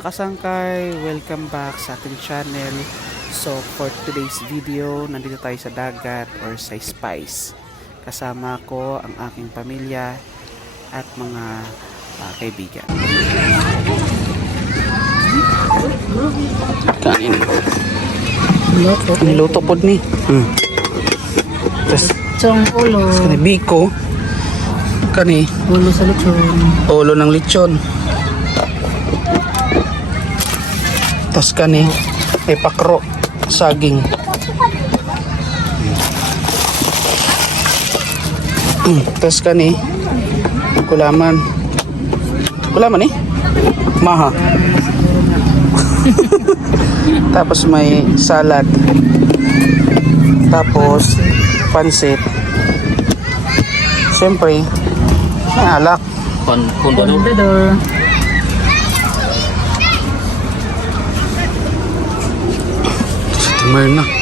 mga kasangkay, welcome back sa ating channel. So for today's video, nandito tayo sa dagat or sa Spice. Kasama ko ang aking pamilya at mga kaibigan. Kain. Niluto po ni. Tapos ulo. kani biko. Kani Ulo sa lechon. ulo ng lechon. Tapos kani may pakro, saging. Tapos kani kulaman. Kulaman eh? Maha. Tapos may salad. Tapos pansit. Siyempre may alak. Pondador. Timer na.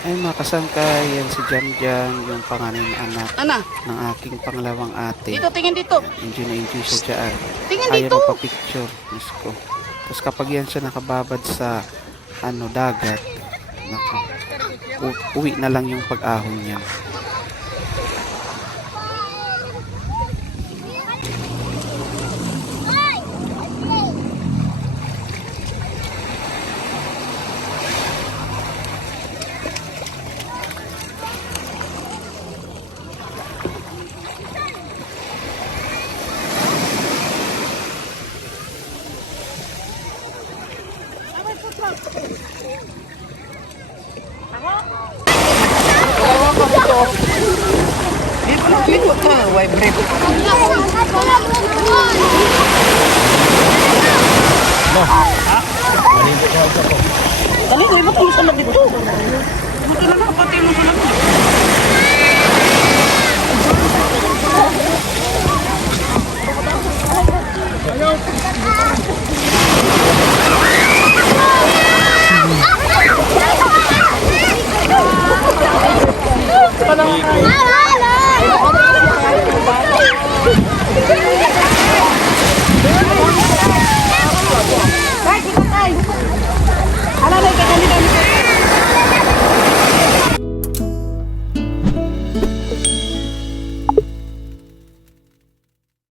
Ay mga kasangkay, yan si Jamjam, yung panganay na anak ng aking pangalawang ate. Dito, tingin dito. Enjoy na enjoy siya dyan. Tingin Ayaw dito. magpa-picture. Diyos ko. Tapos kapag yan siya nakababad sa dagat, naku, uwi na lang yung pag-ahon niya. Dito lang, dito ka. Vibrate. Dali, dali mo tayo sa lab dito. Buti na lang, pati mo sa lab. Ayaw.